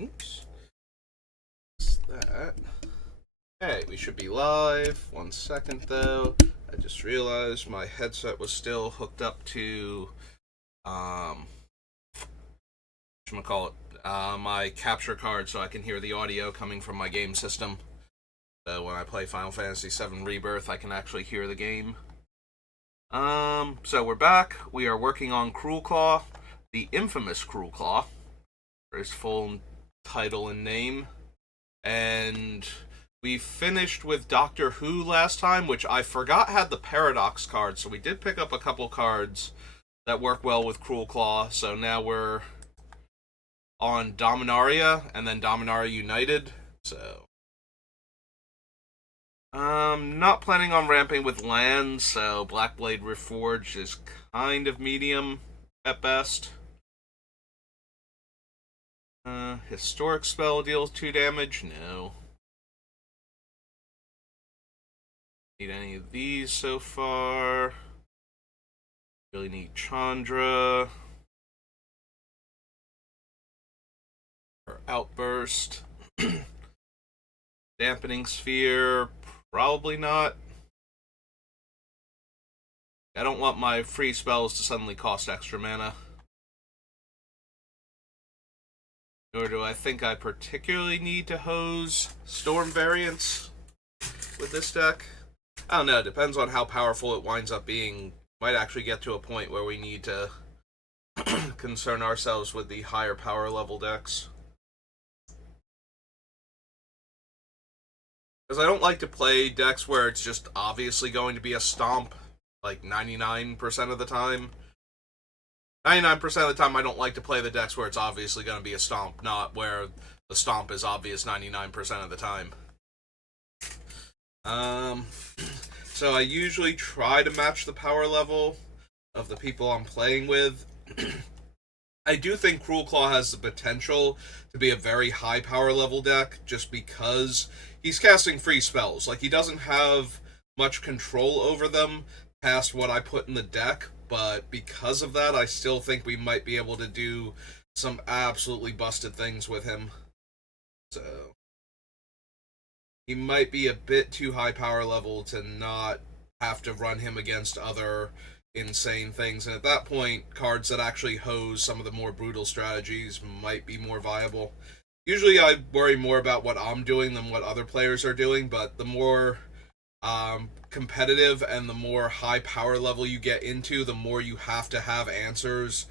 Oops. What's that? Okay, we should be live. 1 second though. I just realized my headset was still hooked up to whatchamacallit, my capture card so I can hear the audio coming from my game system. So when I play Final Fantasy VII Rebirth, I can actually hear the game. So we're back. We are working on Cruelclaw, the infamous Cruelclaw, for his full title and name. And we finished with Doctor Who last time, which I forgot had the Paradox card, so we did pick up a couple cards that work well with Cruelclaw. So now we're on Dominaria and then Dominaria United. So not planning on ramping with lands, so Blackblade Reforged is kind of medium at best. Historic spell deals 2 damage? No. Need any of these so far. Really need Chandra. Or Outburst. Dampening Sphere? Probably not. I don't want my free spells to suddenly cost extra mana. Nor do I think I particularly need to hose Storm variants with this deck. I don't know, it depends on how powerful it winds up being. Might actually get to a point where we need to concern ourselves with the higher power level decks. Because I don't like to play decks where it's just obviously going to be a stomp, like 99% of the time. 99% of the time I don't like to play the decks where it's obviously going to be a stomp, not where the stomp is obvious 99% of the time. So I usually try to match the power level of the people I'm playing with. I do think Cruelclaw has the potential to be a very high power level deck just because he's casting free spells. Like, he doesn't have much control over them past what I put in the deck, but because of that, I still think we might be able to do some absolutely busted things with him. So he might be a bit too high power level to not have to run him against other insane things, and at that point, cards that actually hose some of the more brutal strategies might be more viable. Usually I worry more about what I'm doing than what other players are doing, but the more competitive and the more high power level you get into, the more you have to have answers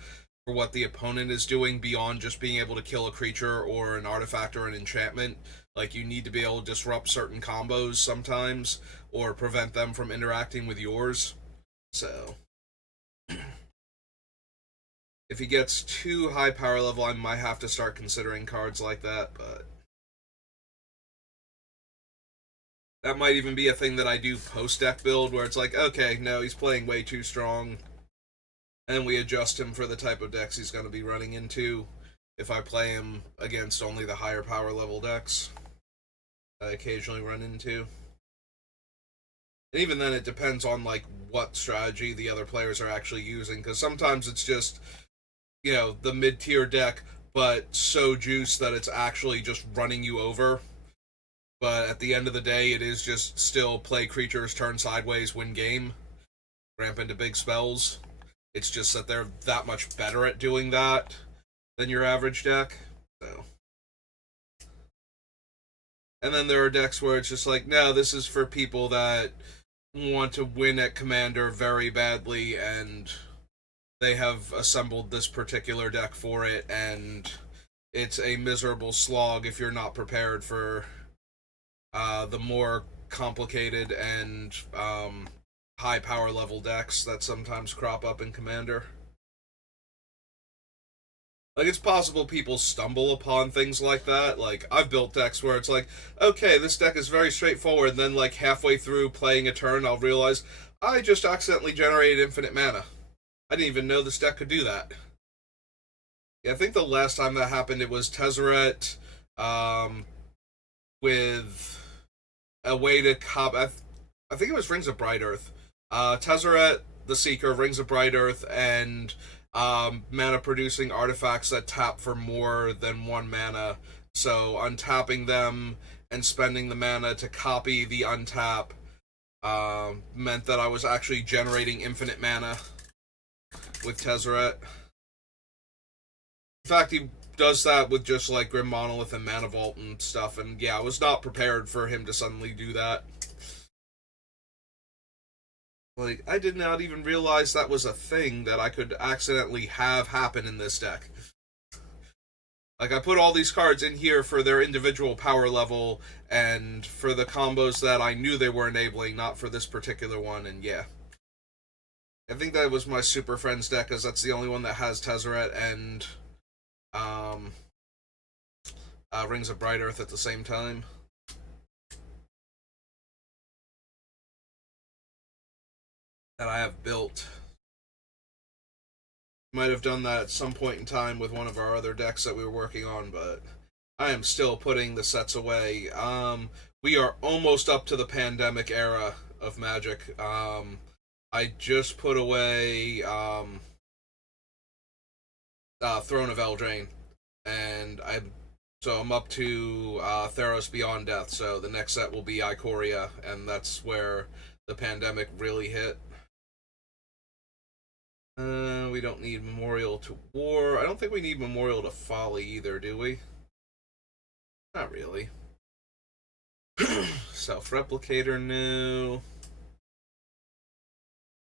for what the opponent is doing beyond just being able to kill a creature or an artifact or an enchantment. Like, you need to be able to disrupt certain combos sometimes or prevent them from interacting with yours. So if he gets too high power level, I might have to start considering cards like that, but that might even be a thing that I do post-deck build, where it's like, okay, no, he's playing way too strong, and we adjust him for the type of decks he's going to be running into if I play him against only the higher power level decks I occasionally run into. And even then, it depends on, like, what strategy the other players are actually using, because sometimes it's just, you know, the mid-tier deck, but so juiced that it's actually just running you over. But at the end of the day, it is just still play creatures, turn sideways, win game, ramp into big spells. It's just that they're that much better at doing that than your average deck. So. And then there are decks where it's just like, no, this is for people that want to win at Commander very badly, and they have assembled this particular deck for it, and it's a miserable slog if you're not prepared for the more complicated and high power level decks that sometimes crop up in Commander. Like, it's possible people stumble upon things like that. Like, I've built decks where it's like, okay, this deck is very straightforward, and then, like, halfway through playing a turn, I'll realize I just accidentally generated infinite mana. I didn't even know this deck could do that. Yeah, I think the last time that happened, it was Tezzeret with a way to I think it was Rings of Bright Earth. Tezzeret, the Seeker, Rings of Bright Earth, and mana producing artifacts that tap for more than one mana. So untapping them and spending the mana to copy the untap meant that I was actually generating infinite mana with Tezzeret. In fact, he does that with just like Grim Monolith and Mana Vault and stuff, and yeah, I was not prepared for him to suddenly do that. Like, I did not even realize that was a thing that I could accidentally have happen in this deck. Like, I put all these cards in here for their individual power level and for the combos that I knew they were enabling, not for this particular one, and yeah. I think that was my Super Friends deck, because that's the only one that has Tezzeret and um, Rings of Bright Earth at the same time. That I have built. Might have done that at some point in time with one of our other decks that we were working on, but I am still putting the sets away. We are almost up to the pandemic era of Magic. I just put away Throne of Eldraine, and I'm up to Theros Beyond Death. So the next set will be Ikoria, and that's where the pandemic really hit. We don't need Memorial to War. I don't think we need Memorial to Folly either, do we? Not really. Self-Replicator, no.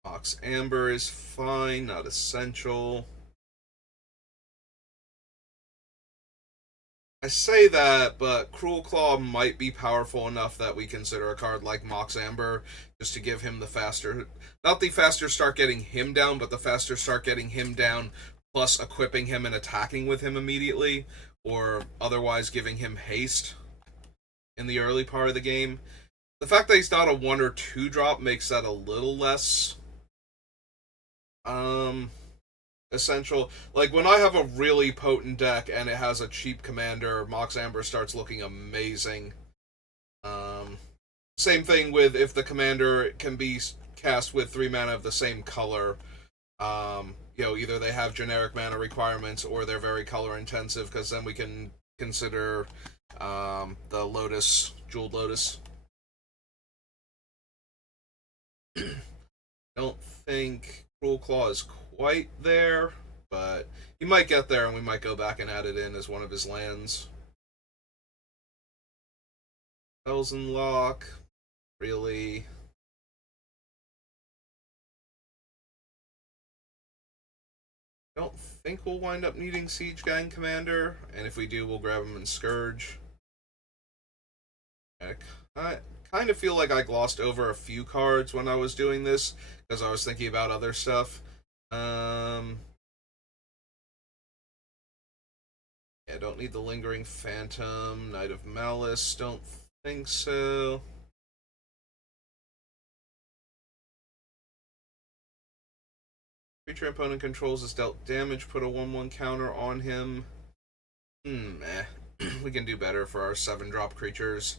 Mox Amber is fine, not essential. I say that, but Cruelclaw might be powerful enough that we consider a card like Mox Amber just to give him the faster, not the faster start getting him down, but the faster start getting him down plus equipping him and attacking with him immediately, or otherwise giving him haste in the early part of the game. The fact that he's not a 1 or 2 drop makes that a little less essential. Like, when I have a really potent deck and it has a cheap commander, Mox Amber starts looking amazing. Same thing with if the commander can be cast with 3 mana of the same color. Either they have generic mana requirements or they're very color intensive, because then we can consider the Lotus, Jeweled Lotus. Don't think Cruelclaw is quite there, but he might get there, and we might go back and add it in as one of his lands. Belsen Lock, really. Don't think we'll wind up needing Siege Gang Commander, and if we do, we'll grab him in Scourge. I kind of feel like I glossed over a few cards when I was doing this, because I was thinking about other stuff. Yeah, don't need the Lingering Phantom. Knight of Malice, don't think so. Creature opponent controls is dealt damage, put a 1/1 counter on him. We can do better for our 7-drop creatures.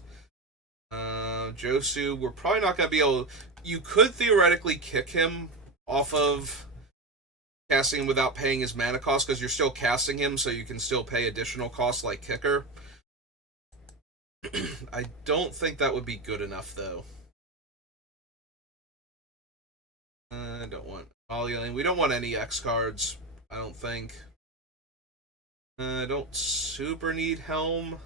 Josu, we're probably not going to be able... You could theoretically kick him off of casting him without paying his mana cost, because you're still casting him, so you can still pay additional costs like Kicker. I don't think that would be good enough, though. I don't want... We don't want any X cards, I don't think. I don't super need Helm.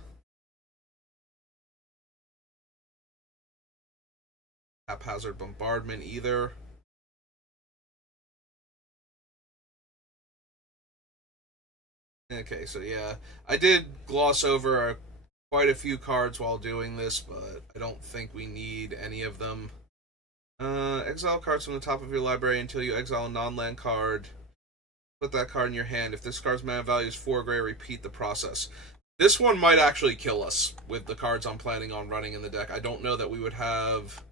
Haphazard Bombardment either. Okay, so yeah, I did gloss over quite a few cards while doing this, but I don't think we need any of them. Exile cards from the top of your library until you exile a non-land card. Put that card in your hand. If this card's mana value is 4 gray, repeat the process. This one might actually kill us with the cards I'm planning on running in the deck. I don't know that we would have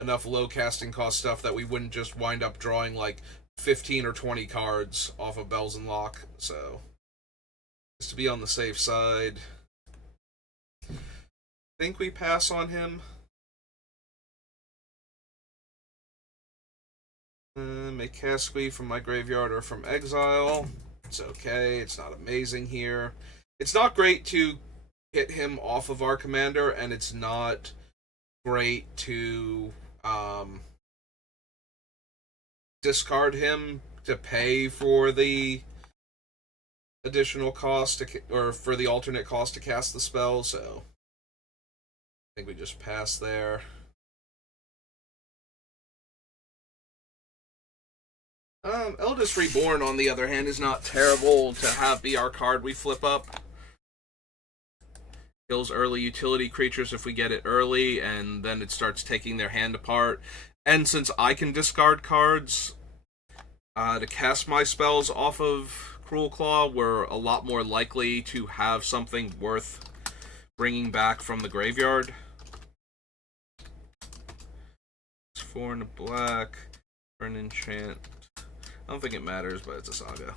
enough low casting cost stuff that we wouldn't just wind up drawing like 15 or 20 cards off of Belsen Lock, so just to be on the safe side. Think we pass on him. Make Casqui from my graveyard or from exile. It's okay. It's not amazing here. It's not great to hit him off of our commander, and it's not great to discard him to pay for the additional cost to, or for the alternate cost to cast the spell. So I think we just pass there. Eldest Reborn, on the other hand, is not terrible to have be our card we flip up. Kills early utility creatures if we get it early, and then it starts taking their hand apart. And since I can discard cards to cast my spells off of Cruelclaw, we're a lot more likely to have something worth bringing back from the graveyard. It's 4 and a black for an enchant. I don't think it matters, but it's a saga.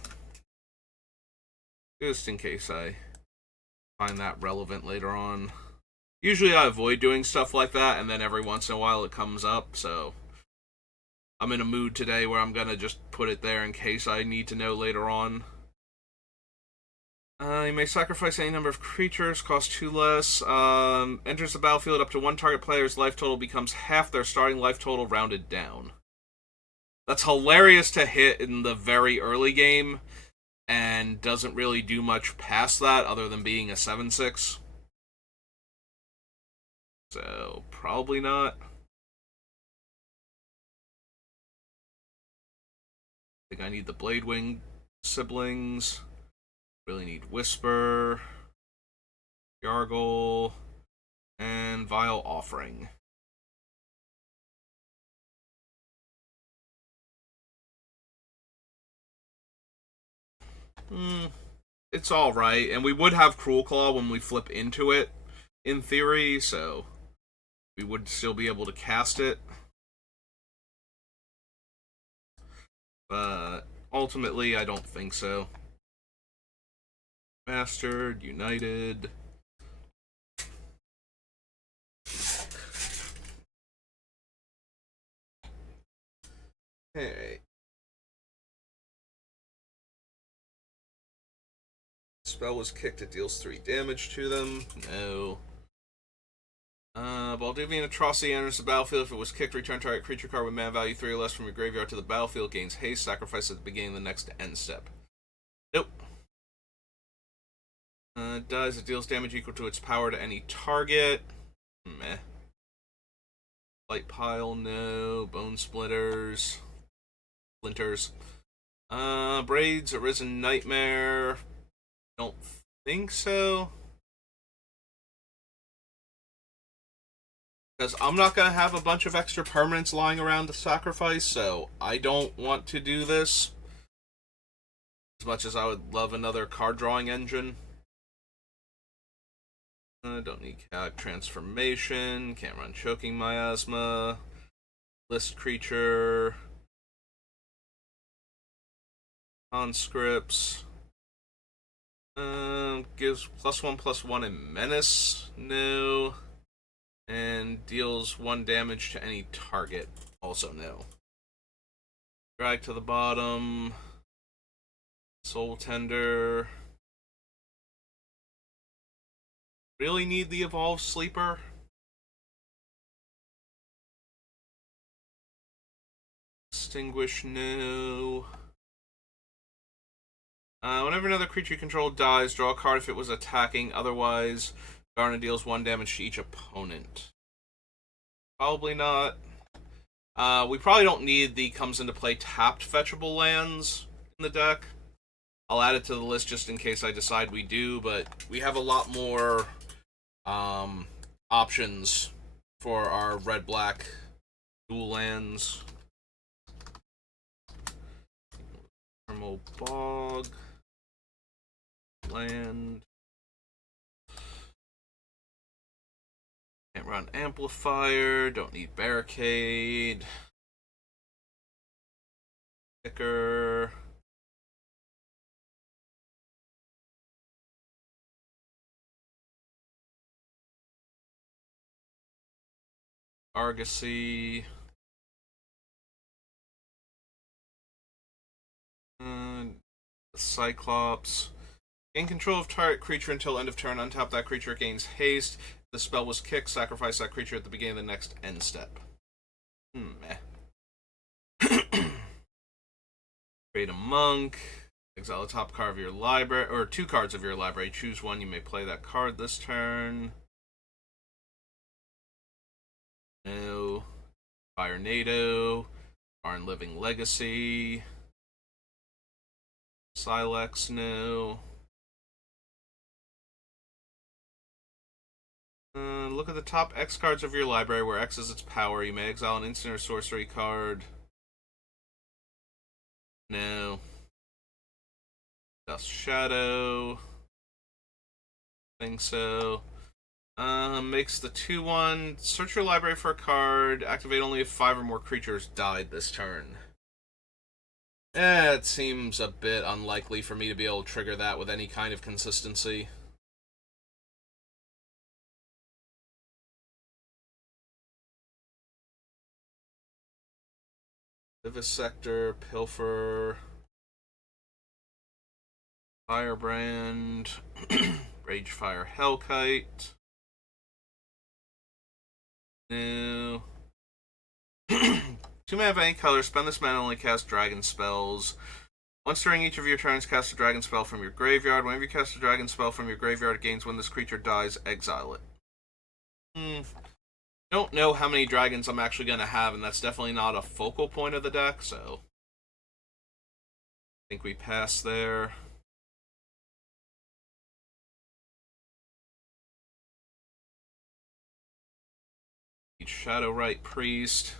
Just in case I find that relevant later on. Usually I avoid doing stuff like that, and then every once in a while it comes up, so I'm in a mood today where I'm gonna just put it there in case I need to know later on. You may sacrifice any number of creatures, cost 2 less. Enters the battlefield up to one target player's life total becomes half their starting life total rounded down. That's hilarious to hit in the very early game, and doesn't really do much past that other than being a 7/6. So, probably not. I think I need the Bladewing siblings. Really need Whisper, Yargle, and Vile Offering. It's alright, and we would have Cruelclaw when we flip into it, in theory, so we would still be able to cast it. But ultimately, I don't think so. Bastard, United. Hey. Spell was kicked, it deals 3 damage to them. No. Balduvian Atrocity enters the battlefield. If it was kicked, return target creature card with mana value 3 or less from your graveyard to the battlefield. Gains haste, sacrifice at the beginning of the next end step. Nope. Dies, it deals damage equal to its power to any target. Meh. Light Pile, no. Bone Splitters. Splinters. Braids, Arisen Nightmare. Don't think so. Because I'm not going to have a bunch of extra permanents lying around to sacrifice, so I don't want to do this. As much as I would love another card drawing engine. Don't need Chaotic Transformation. Can't run Choking Miasma. List Creature. Conscripts. Gives +1/+1 in Menace. No. And deals 1 damage to any target. Also no. Drag to the bottom. Soul Tender. Really need the Evolved Sleeper? Extinguish, no. Whenever another creature you control dies, draw a card if it was attacking. Otherwise, Garna deals 1 damage to each opponent. Probably not. We probably don't need the comes into play tapped fetchable lands in the deck. I'll add it to the list just in case I decide we do, but we have a lot more options for our red-black dual lands. Thermal Bog. Land. Can't run Amplifier. Don't need Barricade. Kicker. Argosy. The Cyclops. Gain control of target creature until end of turn. Untap that creature, gains haste. If the spell was kicked, sacrifice that creature at the beginning of the next end step. Meh. Create a monk. Exile a top card of your library, or 2 cards of your library. Choose one. You may play that card this turn. No. Fire NATO. Barn Living Legacy. Silex, no. Look at the top X cards of your library, where X is its power. You may exile an instant or sorcery card. No. Dust Shadow. Think so. Makes the 2/1. Search your library for a card. Activate only if 5 or more creatures died this turn. It seems a bit unlikely for me to be able to trigger that with any kind of consistency. Vivisector, Pilfer, Firebrand, Ragefire Hellkite. No. 2 mana of any color, spend this mana to only cast dragon spells. Once during each of your turns, cast a dragon spell from your graveyard. Whenever you cast a dragon spell from your graveyard, it gains when this creature dies, exile it. Don't know how many dragons I'm actually going to have, and that's definitely not a focal point of the deck, so I think we pass there. Shadowrite Priest.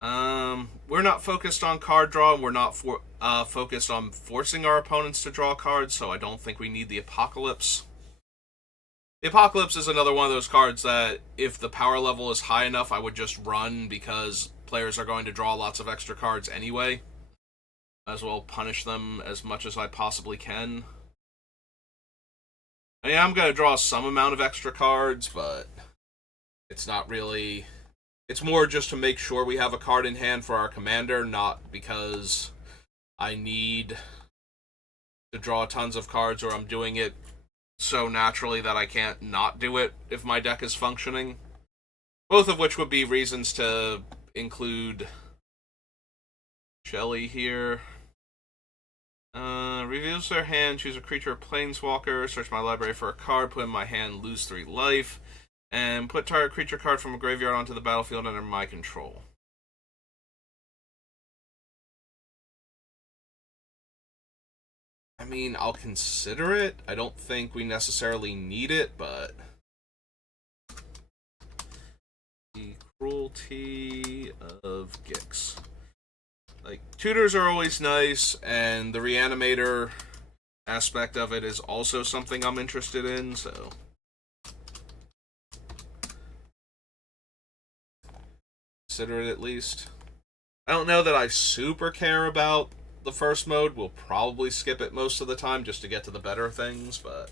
We're not focused on card draw, and we're not focused on forcing our opponents to draw cards, so I don't think we need the Apocalypse. The Apocalypse is another one of those cards that, if the power level is high enough, I would just run, because players are going to draw lots of extra cards anyway. Might as well punish them as much as I possibly can. I mean, I'm going to draw some amount of extra cards, but it's not really... It's more just to make sure we have a card in hand for our commander, not because I need to draw tons of cards, or I'm doing it so naturally that I can't not do it if my deck is functioning. Both of which would be reasons to include Shelly here. Reveals their hand, choose a creature or planeswalker, search my library for a card, put in my hand, lose 3 life, and put target creature card from a graveyard onto the battlefield under my control. I mean, I'll consider it. I don't think we necessarily need it, but... The Cruelty of Gix. Like, tutors are always nice, and the Reanimator aspect of it is also something I'm interested in, so... Consider it at least. I don't know that I super care about the first mode. We'll probably skip it most of the time just to get to the better things, but...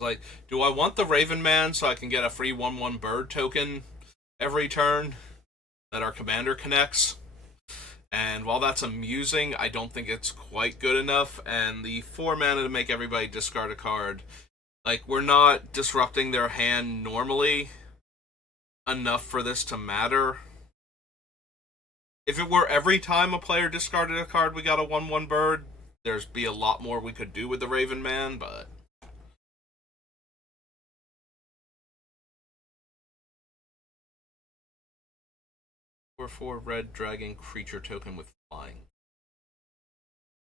Like, do I want the Raven Man so I can get a free 1/1 bird token every turn that our commander connects? And while that's amusing, I don't think it's quite good enough. And the 4 mana to make everybody discard a card, like, we're not disrupting their hand normally enough for this to matter. If it were every time a player discarded a card we got a 1/1 bird, there'd be a lot more we could do with the Raven Man, but... Or 4 red dragon creature token with flying.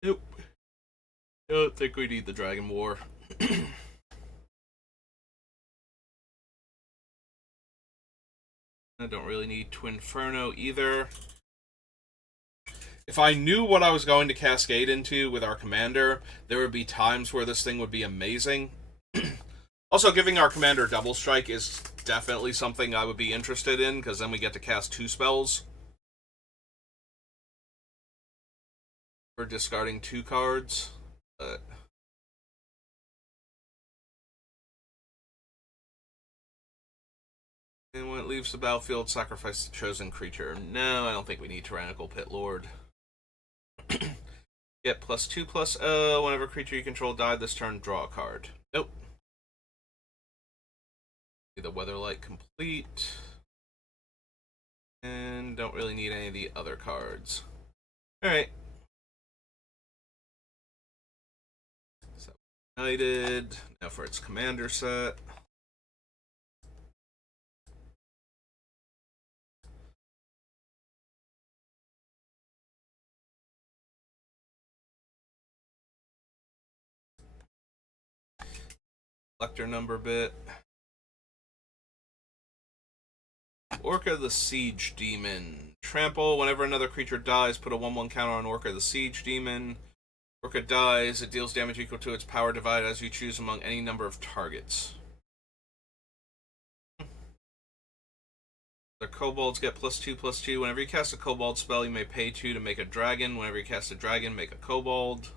Nope. Don't think we need the Dragon War. I don't really need Twinferno either. If I knew what I was going to cascade into with our commander, there would be times where this thing would be amazing. Also, giving our commander double strike is definitely something I would be interested in, because then we get to cast 2 spells. For discarding 2 cards. But And when it leaves the battlefield, sacrifice the chosen creature. No, I don't think we need Tyrannical Pit Lord. Get +2/+0. Whenever a creature you control died this turn, draw a card. Nope. The Weatherlight complete. And don't really need any of the other cards. Alright. So, United. Now for its commander set. Collector number bit. Orca the Siege Demon. Trample. Whenever another creature dies, put a 1/1 counter on Orca the Siege Demon. Orca dies, it deals damage equal to its power divided as you choose among any number of targets. The kobolds get +2/+2. Whenever you cast a kobold spell, you may pay 2 to make a dragon. Whenever you cast a dragon, make a kobold.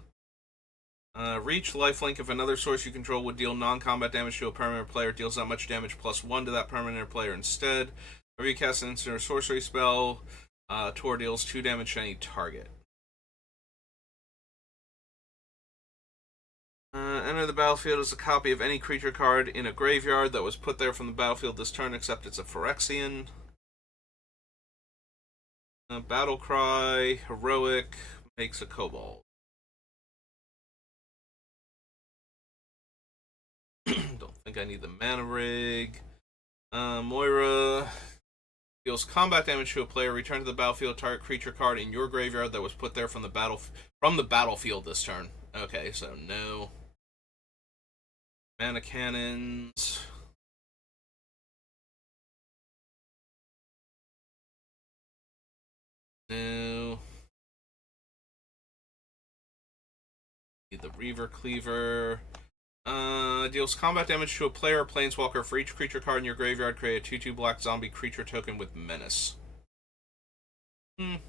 Reach lifelink. If another source you control would deal non-combat damage to a permanent player, it deals that much damage +1 to that permanent player instead. Whenever you cast an instant or sorcery spell, Tor deals 2 damage to any target. Enter the battlefield as a copy of any creature card in a graveyard that was put there from the battlefield this turn, except it's a Phyrexian. Battle Cry, Heroic, makes a kobold. Don't think I need the mana rig. Moira deals combat damage to a player. Return to the battlefield target creature card in your graveyard that was put there from the battlefield this turn. Okay, so no. Mana cannons. No. Need the Reaver Cleaver. Deals combat damage to a player or planeswalker. For each creature card in your graveyard, create a 2/2 black zombie creature token with menace. I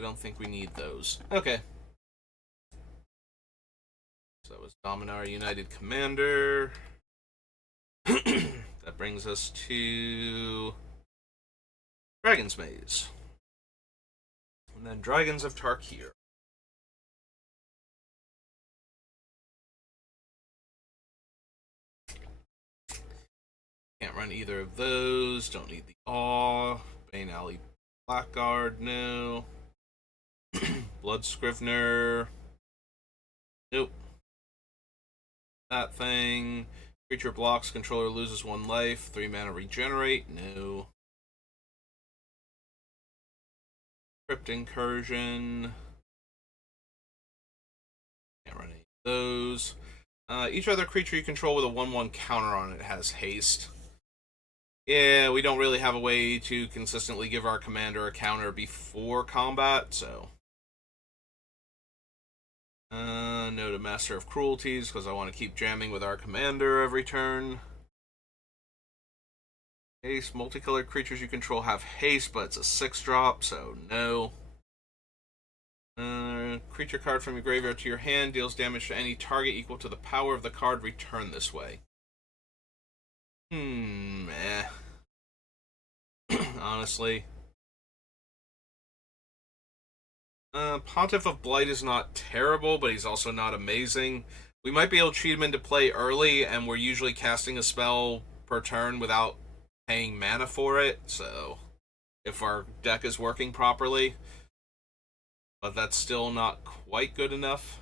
don't think we need those. Okay. So that was Dominar United Commander. That brings us to Dragon's Maze. And then Dragons of Tarkir. Can't run either of those. Don't need the Awe. Bane Alley Blackguard, no. Blood Scrivener. Nope. That thing. Creature blocks, controller loses 1 life. 3 mana regenerate, no. Crypt Incursion. Can't run any of those. Each other creature you control with a 1/1 counter on it has haste. Yeah, we don't really have a way to consistently give our commander a counter before combat, so. No to Master of Cruelties, because I want to keep jamming with our commander every turn. Haste. Multicolored creatures you control have haste, but it's a 6-drop, so no. Creature card from your graveyard to your hand deals damage to any target equal to the power of the card returned this way. Honestly. Pontiff of Blight is not terrible, but he's also not amazing. We might be able to cheat him into play early, and we're usually casting a spell per turn without paying mana for it, so if our deck is working properly. But that's still not quite good enough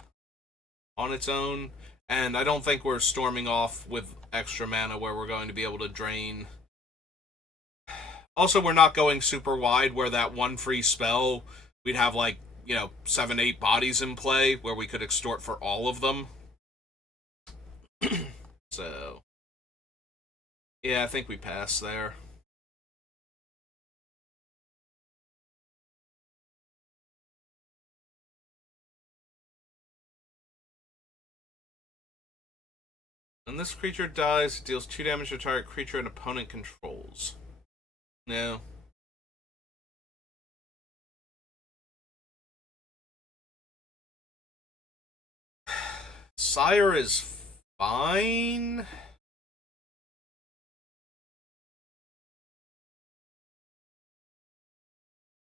on its own. And I don't think we're storming off with extra mana where we're going to be able to drain. Also, we're not going super wide where that one free spell, we'd have like, 7, 8 bodies in play where we could extort for all of them. So, yeah, I think we pass there. When this creature dies, it deals 2 damage to target creature an opponent controls. No. Sire is fine.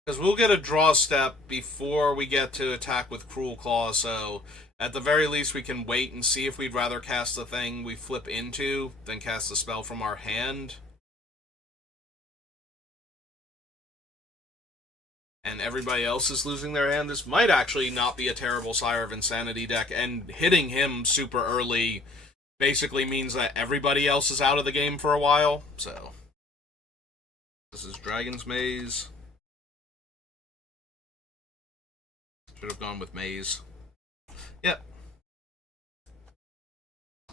Because we'll get a draw step before we get to attack with Cruelclaw, so at the very least we can wait and see if we'd rather cast the thing we flip into than cast the spell from our hand. And everybody else is losing their hand. This might actually not be a terrible Sire of Insanity deck, and hitting him super early basically means that everybody else is out of the game for a while, so. This is Dragon's Maze. Should have gone with Maze. Yep.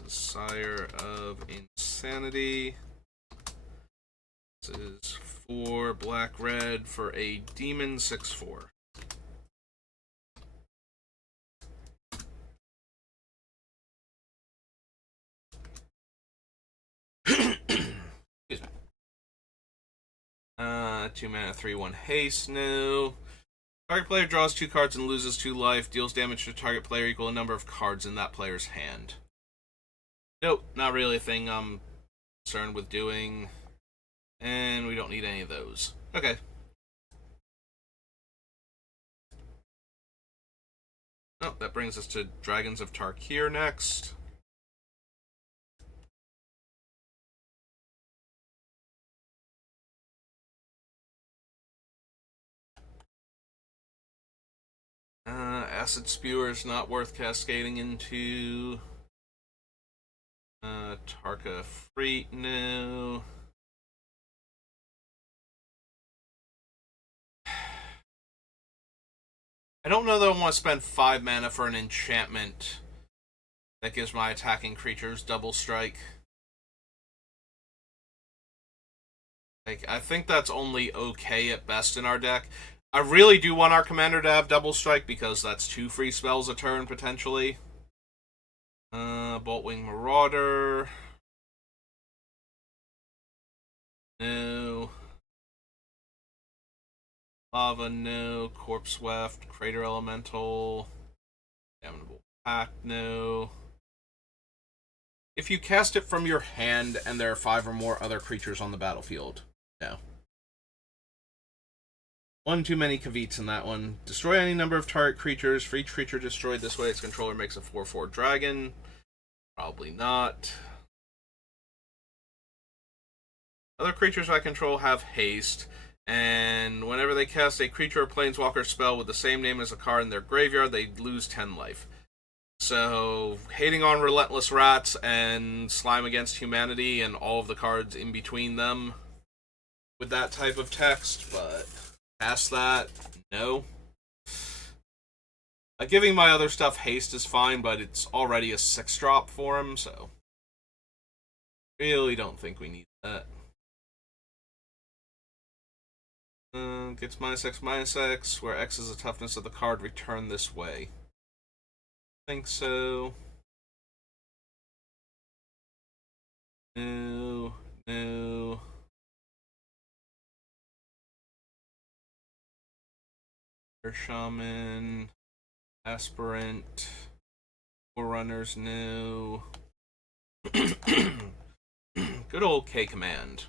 Sire of Insanity. This is 4 black-red for a demon 6/4. Excuse me. 2 mana, 3/1 haste, no. Target player draws 2 cards and loses 2 life, deals damage to target player equal to number of cards in that player's hand. Nope, not really a thing I'm concerned with doing. And we don't need any of those. Okay. Oh, that brings us to Dragons of Tarkir next. Acid Spewer is not worth cascading into. Tarka Freet, no. I don't know that I want to spend 5 mana for an enchantment that gives my attacking creatures double strike. Like, I think that's only okay at best in our deck. I really do want our commander to have double strike because that's 2 free spells a turn potentially. Boltwing Marauder. No. Lava, no. Corpse Weft, Crater Elemental. Damnable Pact, no. If you cast it from your hand and there are 5 or more other creatures on the battlefield, no. One too many Kavits in that one. Destroy any number of target creatures. For each creature destroyed this way, its controller makes a 4/4 dragon. Probably not. Other creatures I control have haste, and whenever they cast a creature or planeswalker spell with the same name as a card in their graveyard, they lose 10 life. So, hating on Relentless Rats and Slime Against Humanity and all of the cards in between them with that type of text, but past that, no. Giving my other stuff haste is fine, but it's already a 6-drop for him, so really don't think we need that. Gets -X/-X, where X is the toughness of the card returned this way. Think so. No, no. Shaman, Aspirant, Forerunners, no. Good old K command.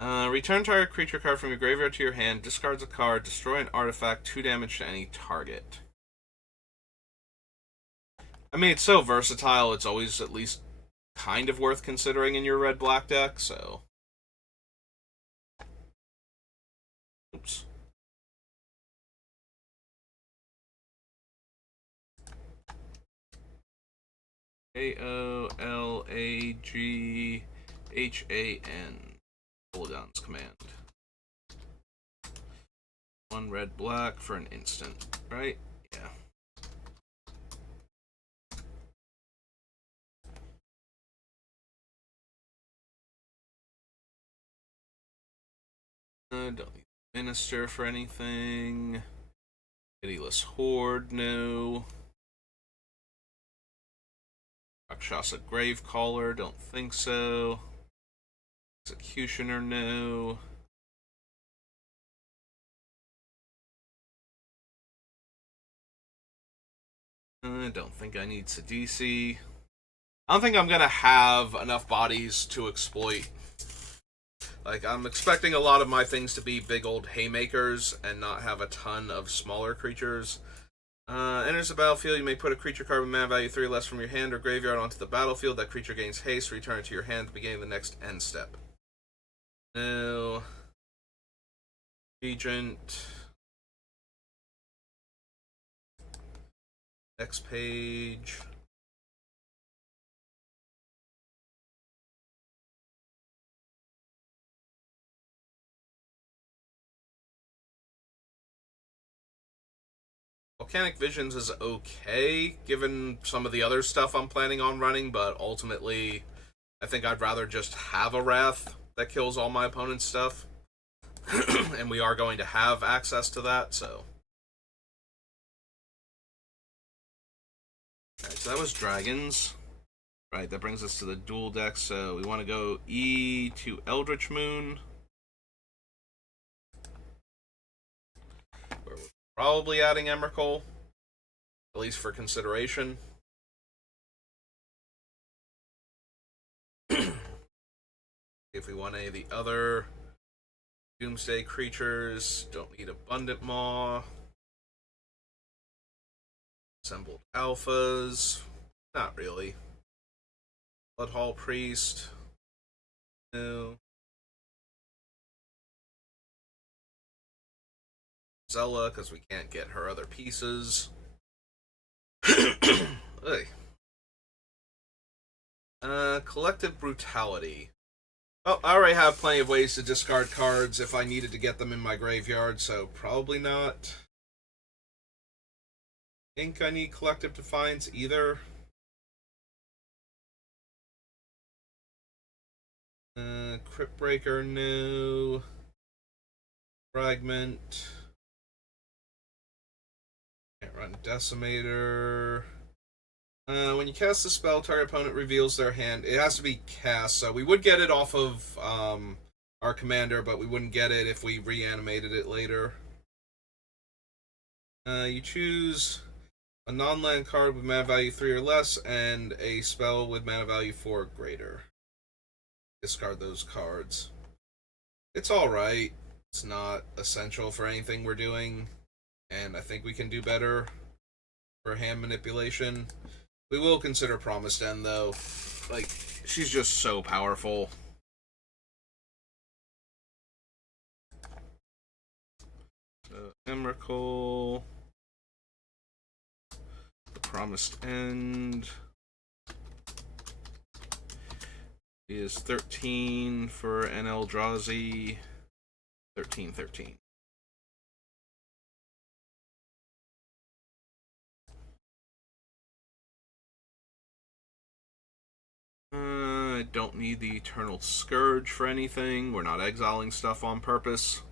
Return target creature card from your graveyard to your hand, discards a card, destroy an artifact, 2 damage to any target. I mean, it's so versatile, it's always at least kind of worth considering in your red-black deck, so. Oops. AOLAGHAN. Polygon's command. 1 red-black for an instant, right? Yeah. Don't need Minister for anything. Pitiless Horde, no. Rakshasa Gravecaller, don't think so. Executioner, no. I don't think I need Sidisi. I don't think I'm gonna have enough bodies to exploit. Like, I'm expecting a lot of my things to be big old haymakers and not have a ton of smaller creatures. Enters the battlefield, you may put a creature card with mana value 3 or less from your hand or graveyard onto the battlefield. That creature gains haste, return it to your hand at the beginning of the next end step. No. Regent. Next page. Volcanic Visions is okay, given some of the other stuff I'm planning on running, but ultimately, I think I'd rather just have a Wrath that kills all my opponent's stuff. And we are going to have access to that, so. Alright, so that was Dragons. Right, that brings us to the dual deck, so we want to go E to Eldritch Moon. Where we're probably adding Emrakul, at least for consideration. If we want any of the other Doomsday creatures, don't need Abundant Maw. Assembled Alphas, not really. Bloodhall Priest, no. Zella, because we can't get her other pieces. Collective Brutality. Oh, I already have plenty of ways to discard cards if I needed to get them in my graveyard, so probably not. Think I need Collective Defiance either. Cryptbreaker, no. Fragment. Can't run Decimator. When you cast a spell, target opponent reveals their hand. It has to be cast, so we would get it off of our commander, but we wouldn't get it if we reanimated it later. You choose a non-land card with mana value 3 or less, and a spell with mana value 4 or greater. Discard those cards. It's alright. It's not essential for anything we're doing, and I think we can do better for hand manipulation. We will consider Promised End, though. Like, she's just so powerful. So, Emrakul. The Promised End is 13 for an Eldrazi. 13. I don't need the Eternal Scourge for anything. We're not exiling stuff on purpose.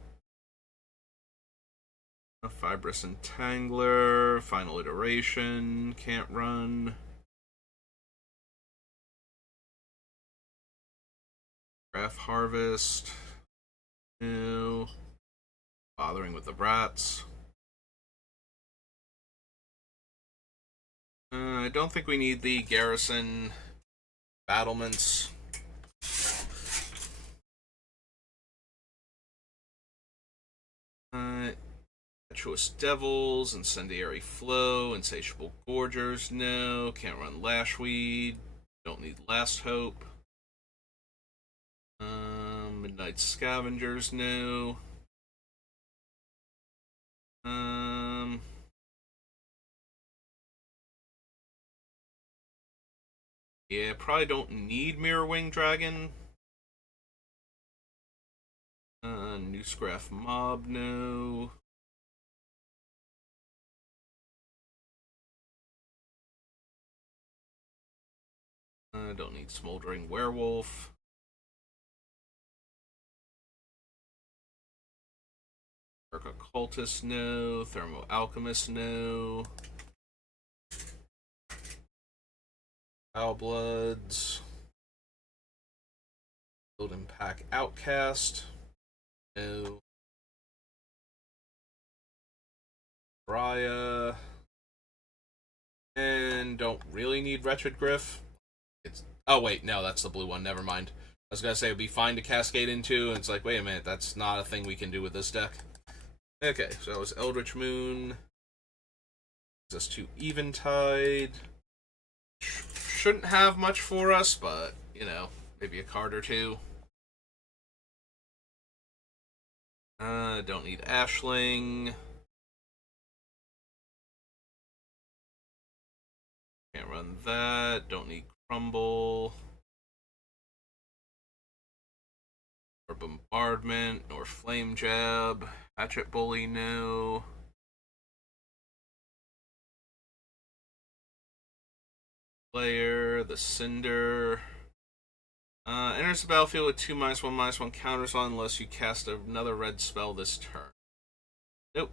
A Fibrous Entangler, Final Iteration, can't run. Graph Harvest, no. Bothering with the Brats. I don't think we need the Garrison Battlements. Treacherous Devils, Incendiary Flow, Insatiable Gorgers, no. Can't run Lashweed. Don't need Last Hope. Midnight Scavengers, no. Yeah, probably don't need Mirrorwing Dragon. Newsgraph Mob, no. Don't need Smoldering Werewolf. Dark Occultist, no. Thermo Alchemist, no. Foulbloods. Build and Pack Outcast, no. Raya. and don't really need Wretched Griff. Oh wait, no, that's the blue one. Never mind. I was gonna say it'd be fine to cascade into, and it's like, wait a minute, that's not a thing we can do with this deck. Okay, so that was Eldritch Moon. This to Eventide. Shouldn't have much for us, but you know, maybe a card or two. Don't need Ashling. Can't run that. Don't need Crumble. Or Bombardment, nor Flame Jab. Hatchet Bully, no. Player, the Cinder. Enters the battlefield with 2/1/1 counters on unless you cast another red spell this turn. Nope.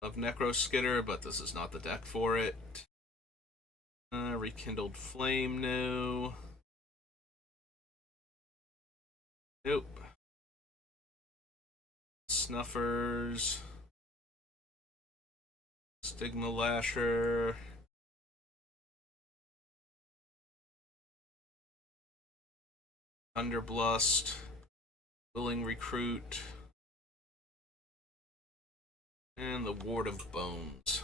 Love Necro Skitter, but this is not the deck for it. Rekindled Flame, no. Nope. Snuffers. Stigma Lasher. Thunderblust. Willing Recruit. And the Ward of Bones.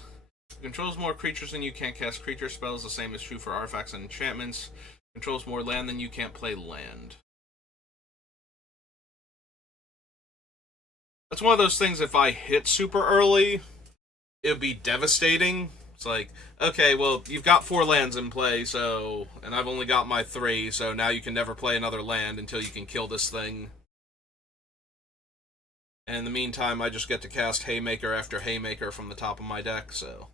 Controls more creatures than you can't cast creature spells. The same is true for artifacts and enchantments. Controls more land than you can't play land. That's one of those things, if I hit super early, it would be devastating. It's like, okay, well, you've got 4 lands in play, so... And I've only got my 3, so now you can never play another land until you can kill this thing. And in the meantime, I just get to cast Haymaker after Haymaker from the top of my deck, so...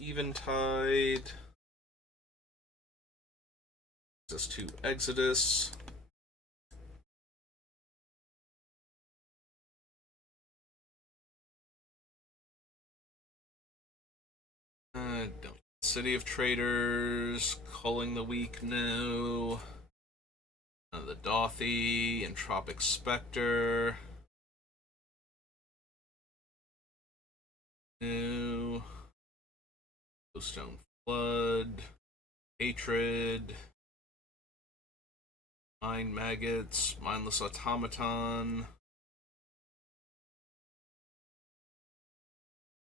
Eventide. This to Exodus. Don't. City of Traders. Culling the Weak, no. The Dothy. Entropic Spectre. No. Stone Flood. Hatred. Mind Maggots. Mindless Automaton.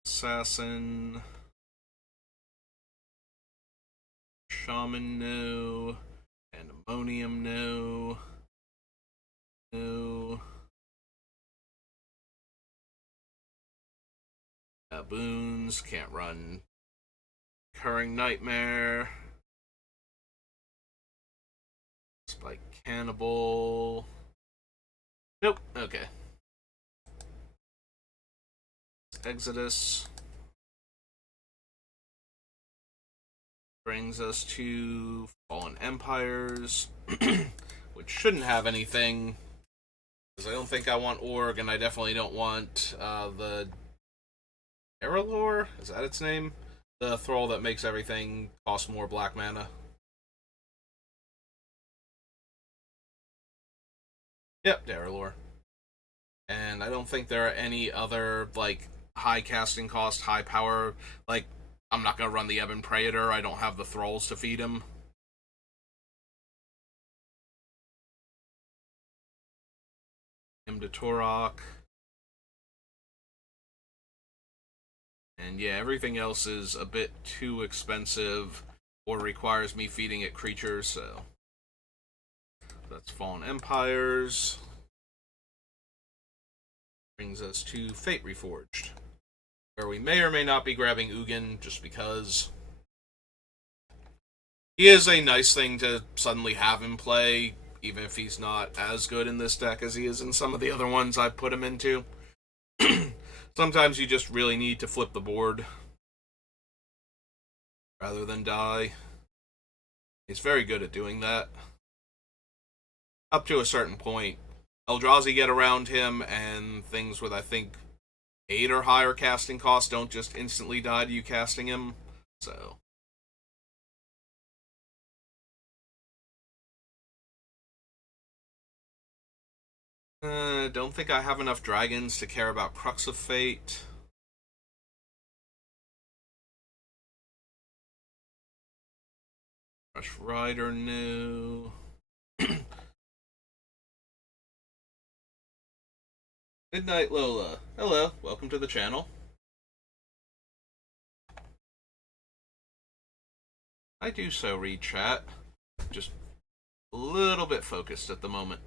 Assassin. Shaman, no. Pandemonium, no. No. Baboons, can't run. Recurring Nightmare. Spike Cannibal. Nope, okay. Exodus. Brings us to Fallen Empires, which shouldn't have anything, because I don't think I want Org, and I definitely don't want the Derelor? Is that its name? The Thrall that makes everything cost more black mana. Yep, Derelor. And I don't think there are any other, like, high casting cost, high power, like, I'm not going to run the Ebon Praetor, I don't have the Thralls to feed him. Him to Torok. And yeah, everything else is a bit too expensive or requires me feeding it creatures, so... That's Fallen Empires. Brings us to Fate Reforged, where we may or may not be grabbing Ugin just because he is a nice thing to suddenly have him play, even if he's not as good in this deck as he is in some of the other ones I've put him into. Sometimes you just really need to flip the board rather than die. He's very good at doing that. Up to a certain point. Eldrazi get around him, and things with, I think, 8 or higher casting costs don't just instantly die to you casting him, so... Don't think I have enough dragons to care about Crux of Fate. Rush Rider, no. Midnight Lola. Hello, welcome to the channel. I do so read chat. Just a little bit focused at the moment.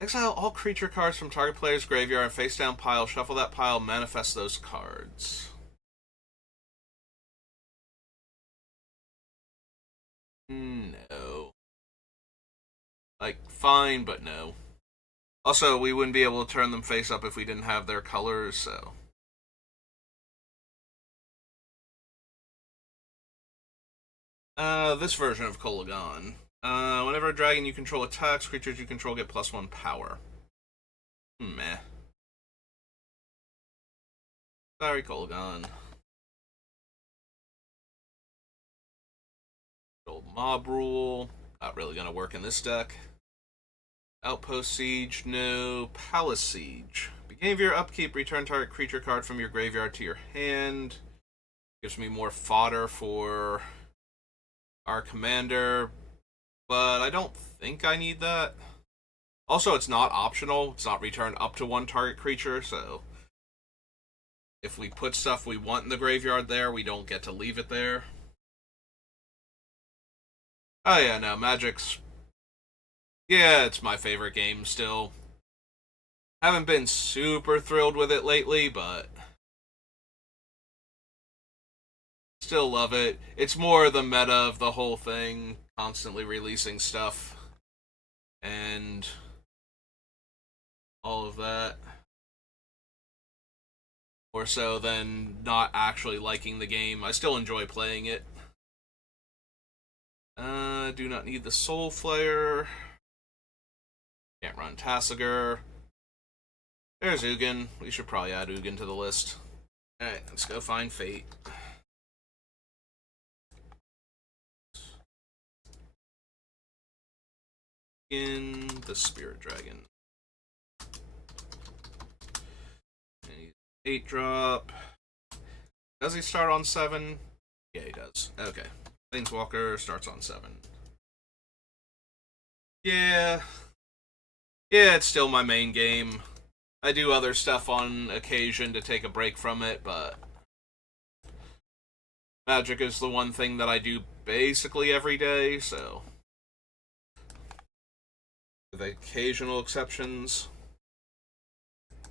Exile all creature cards from target player's graveyard and face down pile. Shuffle that pile, manifest those cards. No. Like, fine, but no. Also, we wouldn't be able to turn them face up if we didn't have their colors, so. This version of Cruelclaw. Whenever a dragon you control attacks, creatures you control get +1 power. Meh. Sorry, Cruelclaw. Old mob rule. Not really gonna work in this deck. Outpost Siege, no. Palace Siege. Beginning of your upkeep, return target creature card from your graveyard to your hand. Gives me more fodder for our commander, but I don't think I need that. Also, it's not optional. It's not return up to 1 target creature, so if we put stuff we want in the graveyard there, we don't get to leave it there. Oh yeah, no, Magic's... Yeah, it's my favorite game still. Haven't been super thrilled with it lately, but still love it. It's more the meta of the whole thing, constantly releasing stuff and all of that. More so than not actually liking the game. I still enjoy playing it. Do not need the Soul Flare. Can't run Tassiger. There's Ugin. We should probably add Ugin to the list. Alright, let's go find Fate. In the Spirit Dragon. 8 drop. Does he start on 7? Yeah, he does. Okay. Planeswalker starts on 7. Yeah. Yeah, it's still my main game. I do other stuff on occasion to take a break from it, but Magic is the one thing that I do basically every day, so with occasional exceptions.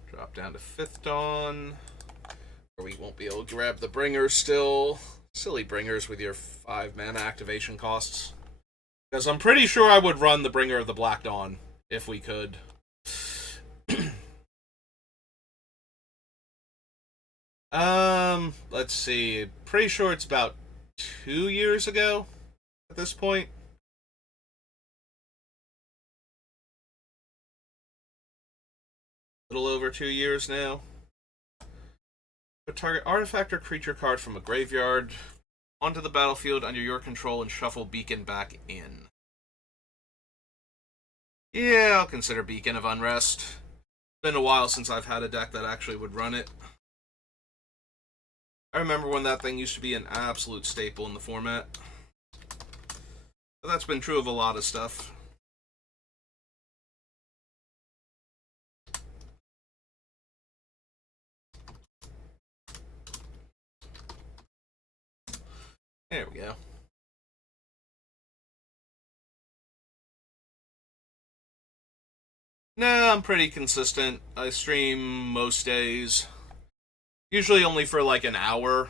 Drop down to 5th Dawn, where we won't be able to grab the Bringer still. Silly Bringers with your 5 mana activation costs. Because I'm pretty sure I would run the Bringer of the Black Dawn, if we could. Let's see. Pretty sure it's about 2 years ago at this point. A little over 2 years now. Put target artifact or creature card from a graveyard onto the battlefield under your control and shuffle Beacon back in. Yeah, I'll consider Beacon of Unrest. It's been a while since I've had a deck that actually would run it. I remember when that thing used to be an absolute staple in the format. But that's been true of a lot of stuff. There we go. Nah, I'm pretty consistent. I stream most days. Usually only for like an hour.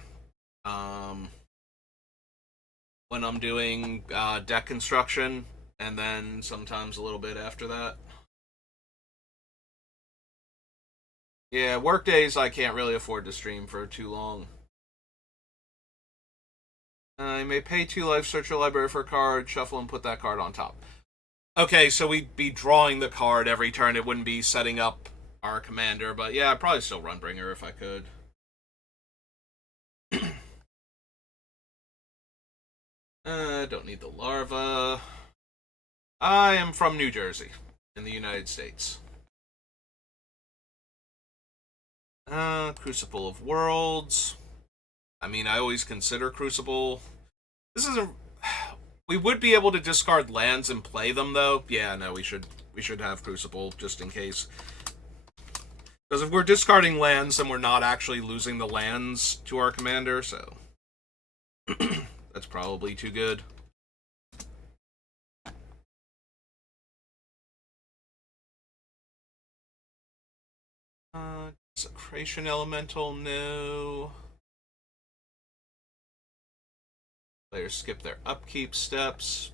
When I'm doing deck construction, and then sometimes a little bit after that. Yeah, work days I can't really afford to stream for too long. You may pay 2 life, search your library for a card, shuffle and put that card on top. Okay, so we'd be drawing the card every turn. It wouldn't be setting up our commander, but yeah, I'd probably still run Bringer if I could. Don't need the larva. I am from New Jersey. in the United States. Crucible of Worlds. I mean, I always consider Crucible. This is a. We would be able to discard lands and play them, though. Yeah, no, we should have Crucible just in case. Because if we're discarding lands, then we're not actually losing the lands to our commander, so that's probably too good. Desecration Elemental, no. Players skip their upkeep steps.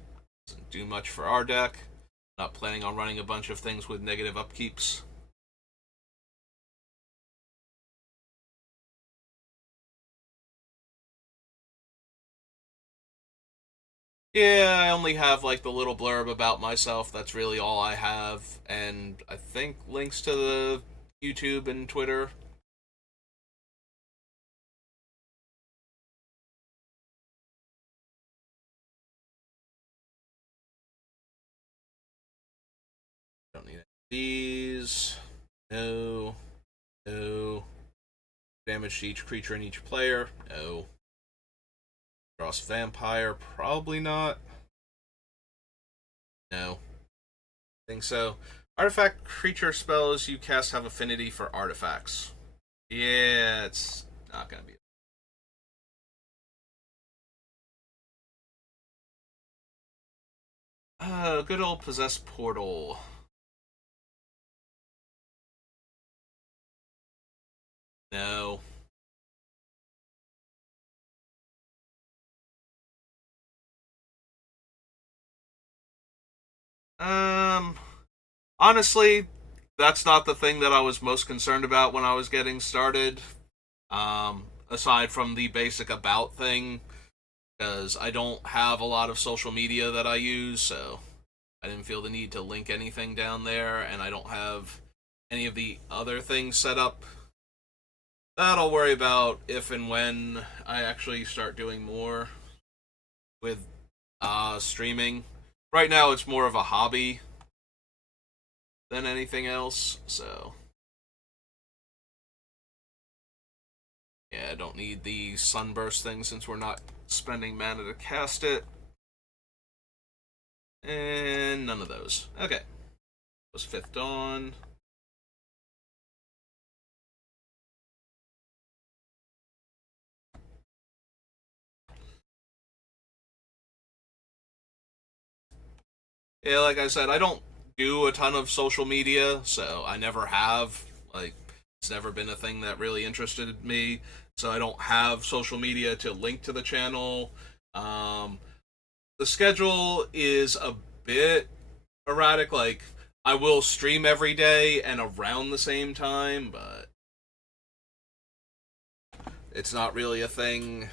Doesn't do much for our deck. Not planning on running a bunch of things with negative upkeeps. Yeah, I only have like the little blurb about myself. That's really all I have. And I think links to the YouTube and Twitter. Don't need these. No. No. Damage to each creature and each player. No. Dross Vampire. Probably not. No. Think so. Artifact creature spells you cast have affinity for artifacts. Yeah, it's not gonna be. Good old Possessed Portal. No. Um, Honestly, that's not the thing that I was most concerned about when I was getting started. Aside from the basic about thing, because I don't have a lot of social media that I use, so I didn't feel the need to link anything down there, and I don't have any of the other things set up. That I'll worry about if and when I actually start doing more with streaming. Right now, it's more of a hobby than anything else, so yeah, I don't need the sunburst thing since we're not spending mana to cast it. And none of those. Okay. Was Fifth Dawn. Yeah, like I said, I don't do a ton of social media, so I never have. Like, it's never been a thing that really interested me, so I don't have social media to link to the channel. Um, the schedule is a bit erratic. Like, I will stream every day and around the same time, but it's not really a thing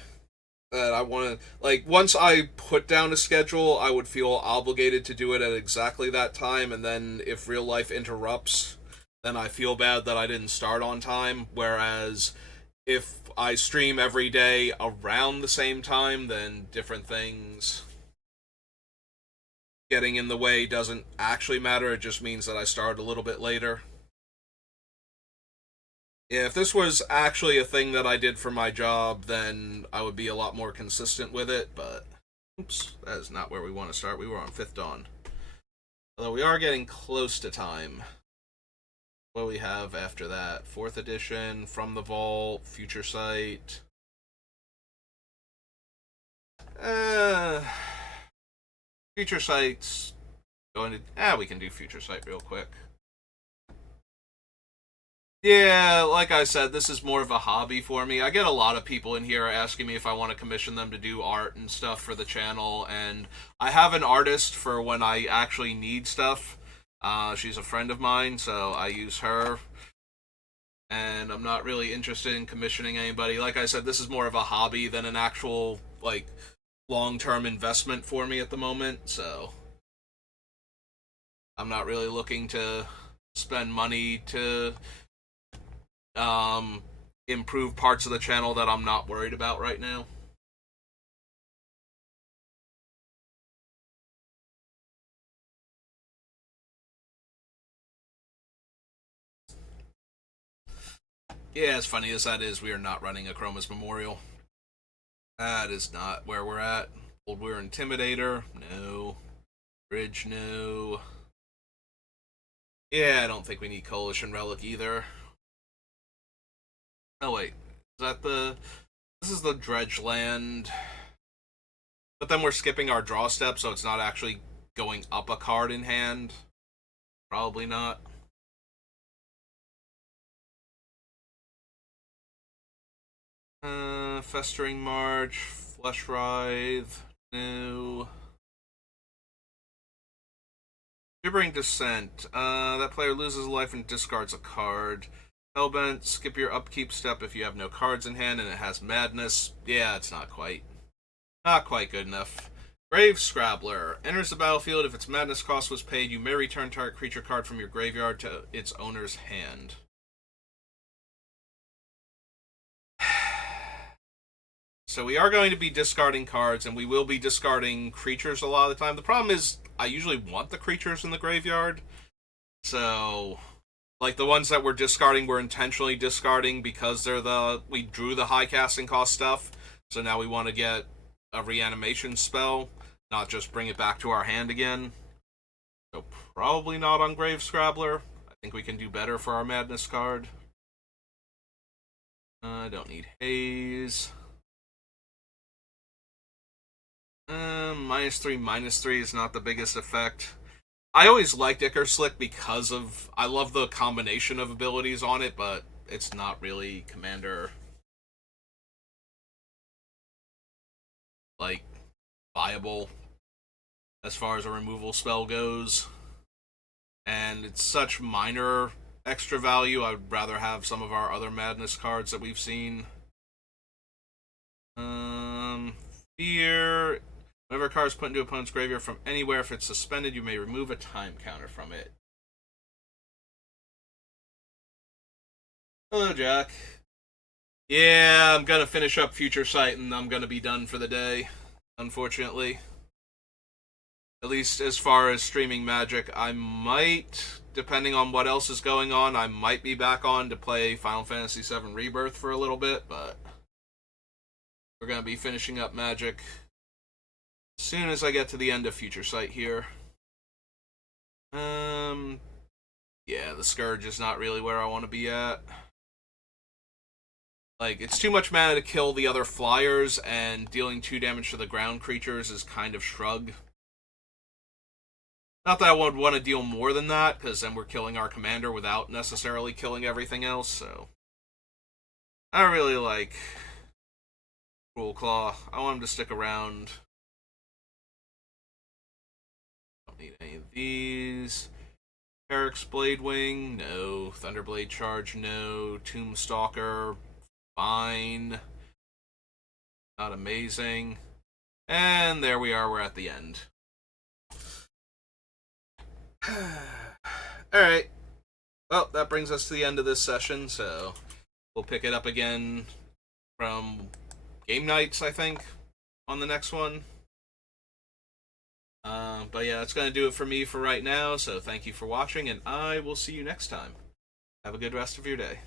that I want to. Like, once I put down a schedule, I would feel obligated to do it at exactly that time, and then if real life interrupts, then I feel bad that I didn't start on time. Whereas if I stream every day around the same time, then different things getting in the way doesn't actually matter. It just means that I started a little bit later. Yeah, if this was actually a thing that I did for my job, then I would be a lot more consistent with it, but oops, that is not where we want to start. We were on Fifth Dawn. Although we are getting close to time. What do we have after that? 4th edition, From the Vault, Future Sight. Uh, Future Sight's going to. We can do Future Sight real quick. Yeah, like I said, this is more of a hobby for me. I get a lot of people in here asking me if I want to commission them to do art and stuff for the channel, and I have an artist for when I actually need stuff. She's a friend of mine, so I use her, and I'm not really interested in commissioning anybody. Like I said, this is more of a hobby than an actual, like, long-term investment for me at the moment, so I'm not really looking to spend money to um, improve parts of the channel that I'm not worried about right now. Yeah, as funny as that is, we are not running a Chroma's Memorial. That is not where we're at. Old We're Intimidator, no. Bridge, no. Yeah, I don't think we need Coalition Relic either. Oh wait, is that the... This is the Dredge Land. But then we're skipping our draw step, so it's not actually going up a card in hand. Probably not. Festering March, Flesh Writhe, no. Gibbering Descent. That player loses a life and discards a card. Hellbent, skip your upkeep step if you have no cards in hand and it has Madness. Yeah, it's not quite. Not quite good enough. Grave Scrabbler. Enters the battlefield. If its Madness cost was paid, you may return target creature card from your graveyard to its owner's hand. So we are going to be discarding cards, and we will be discarding creatures a lot of the time. The problem is, I usually want the creatures in the graveyard. So, like, the ones that we're discarding, we're intentionally discarding because we drew the high casting cost stuff. So now we want to get a reanimation spell, not just bring it back to our hand again. So probably not on Grave Scrabbler. I think we can do better for our Madness card. I don't need Haze. -3 is not the biggest effect. I always liked Icar Slick because of... I love the combination of abilities on it, but it's not really Commander... like, viable as far as a removal spell goes. And it's such minor extra value, I'd rather have some of our other Madness cards that we've seen. Fear... Whenever a card is put into opponent's graveyard from anywhere, if it's suspended, you may remove a time counter from it. Hello, Jack. Yeah, I'm gonna finish up Future Sight and I'm gonna be done for the day, unfortunately. At least as far as streaming Magic, I might, depending on what else is going on, I might be back on to play Final Fantasy VII Rebirth for a little bit, but we're gonna be finishing up Magic as soon as I get to the end of Future Sight here. Yeah, the Scourge is not really where I want to be at. Like, it's too much mana to kill the other flyers, and dealing 2 damage to the ground creatures is kind of shrug. Not that I would want to deal more than that, because then we're killing our commander without necessarily killing everything else, so... I really like Cruelclaw. I want him to stick around. Don't need any of these. Eric's Bladewing, no. Thunderblade Charge, no. Tombstalker, fine. Not amazing. And there we are, we're at the end. Alright. Well, that brings us to the end of this session, so we'll pick it up again from game nights, I think, on the next one. But yeah, that's going to do it for me for right now, so thank you for watching, and I will see you next time. Have a good rest of your day.